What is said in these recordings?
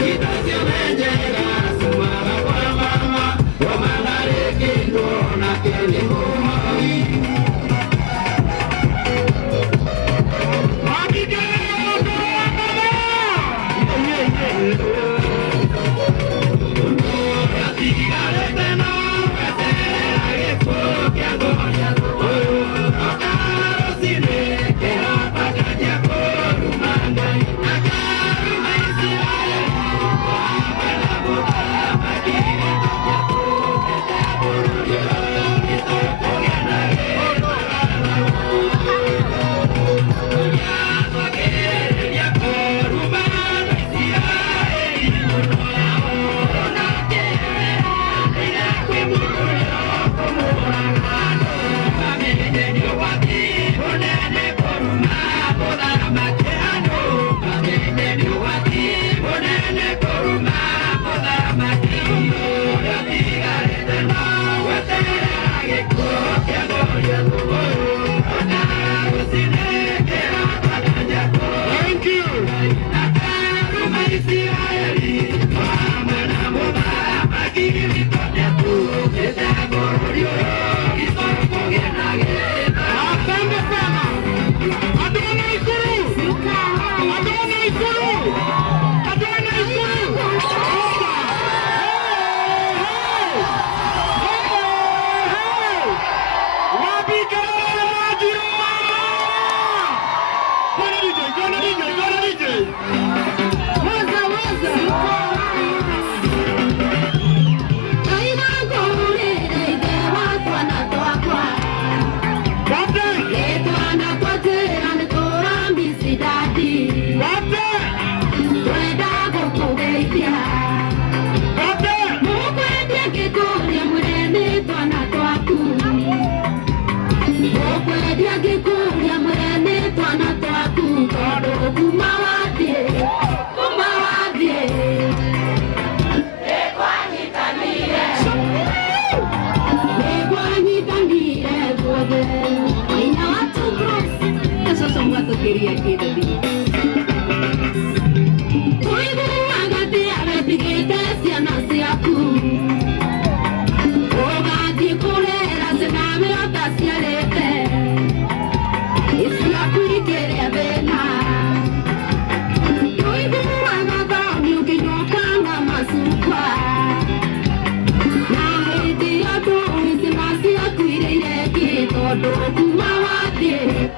Kita siapa jaga semua Quería que te diga. Hoy voy a gatear a ver que te hacían hacia tú. O gati correr a cenarme o taciarete. Y si la cui quiere verla. Hoy voy a gatar mi que no canga más un cuar. La gente a todo y se me hacía cuire que todo kumawate.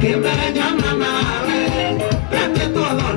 Que me llaman a ver, prende todo.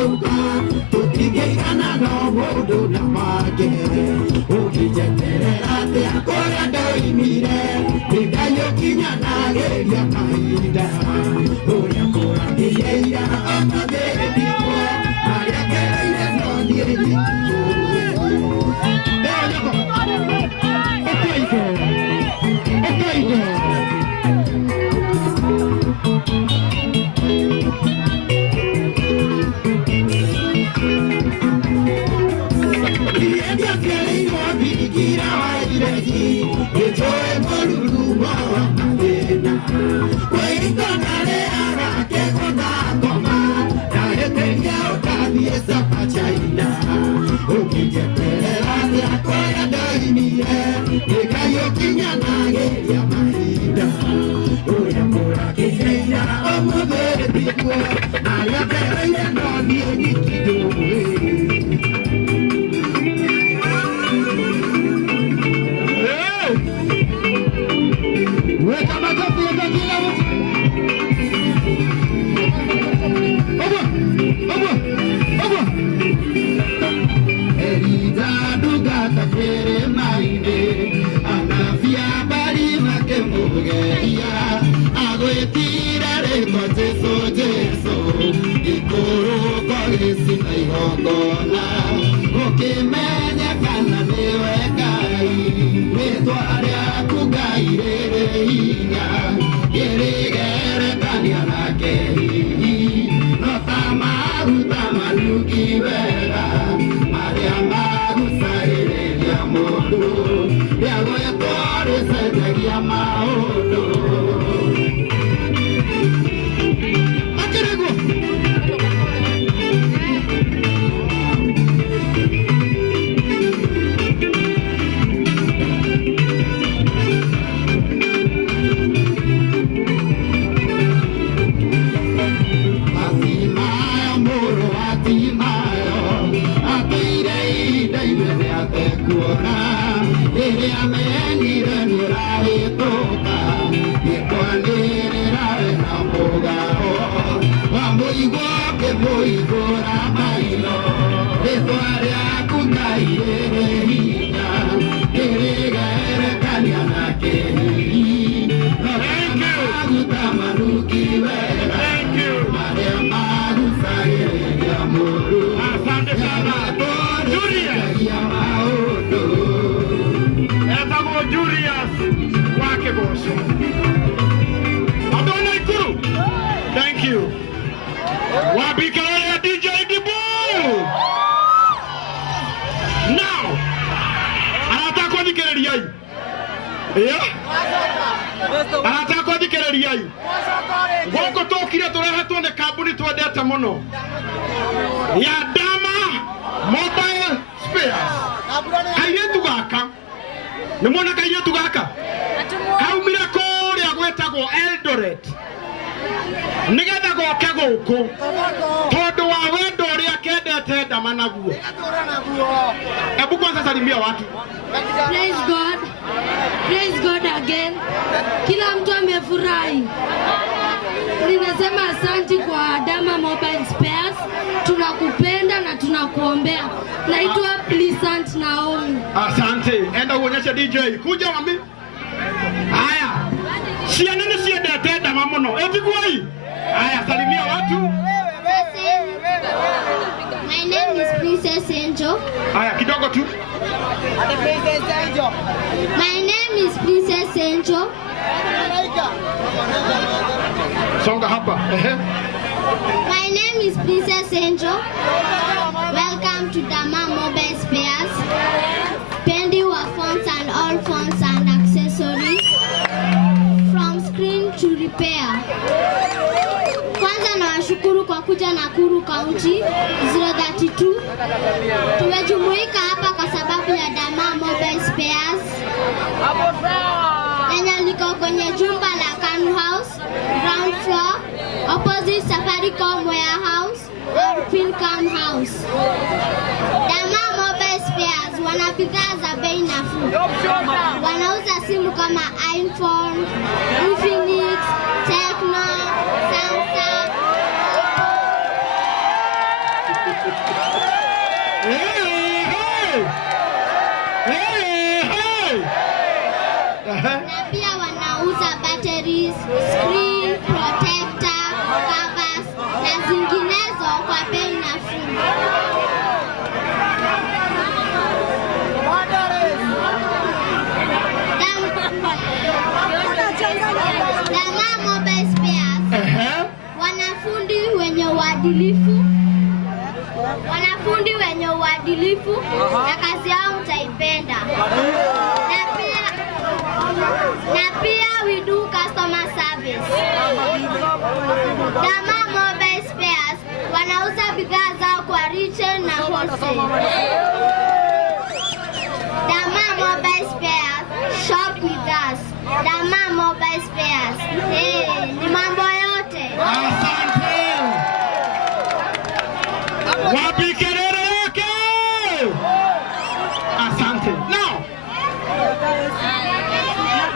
maduka tutigana no bodo na mage ukijeterera te akora doimire bidayo kinyana geria maida oya kora diyeira amabere dipo maria kereire no diyeira Thank you. Wabikaya DJ Dibu. Now, anataka dikereria hii. Yeah? Anataka dikereria hii. Goko tokire turehe tuone kabuni tuendete muno. Ya Dama Mobile Spares. Kayetu gaka. Nimona kayetu gaka. Kaumira kuri agwetagwo Eldoret. Nigetha goke guku tondu wa wendo ria kendete Dama naguo. Ebu kwanza salimia watu. Praise God. Praise God again. Kila mtu amefurahi. Ninasema asante kwa Dama Mobile Spares. Tunakupenda na tunakuombea. Naitwa Pleasant Naomi. Asante. Enda uonyeshe DJ. Kuja mami. Haya. Sianene siendete Dama muno. Eti kwai. Haya, salimia watu. My name is Princess Angel. Haya, kidogo tu. My name is Princess Angel. Songa hapa. My name is Princess Angel. Welcome to Dama Mobile Spares. Pending our phones and all phones and accessories. From screen to repair. Kwanza nawashukuru kwa kuja Nakuru County 032. Tumejumuika hapa kwa sababu ya Dama Mobile Spares. Lenye liko kwenye jumba la Kanu House, ground floor, opposite Safaricom Warehouse or Pincam House. Dama Mobile Spares wana bidhaa za bei nafuu. Wanauza simu kama iPhone, Infinix, Tecno, Samsung. zinginezo kwa bei nafuu. Dama Mobile Spares. Wanafundi wenye uadilifu na kazi yao mtaipenda. Na pia we do customer service. Dama Mobile Spares wanauza bidhaa zao kwa retail na wholesale. Dama Mobile Spares, shop with us. Dama Mobile Spares. Ni mambo yote. Asante. Wapi kelele yake? Asante. Now.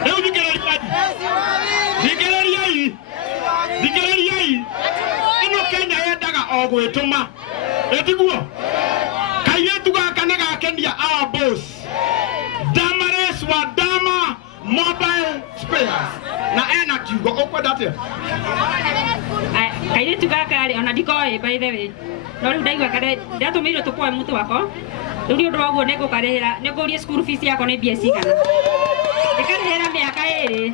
Leo Dikelele yai. Ino Kenya yendaga ogwetuma. Etiguo. Kayetu gakanaga Kenya our boss. Damaris wa Dama Mobile Spares. Na ena kiugo okwenda atia. Kayetu gakari ona dikoe by the way. No riu ndaigua kare ndatumirwo tukwe mutu wako. Riu ndu waguo negukarehera negurie school fees yako ni mbia cigana. Ndikarehera miaka iri.